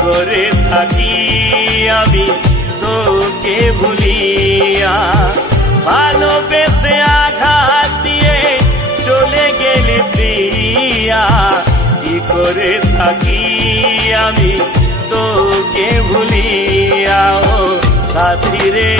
করে থাকি আমি তোকে ভুলিয়া, ভালোবেসে আঘাত দিয়ে চলে গেলি প্রিয়া। কি করে থাকি আমি তোকে ভুলিয়া ও সাথী রে।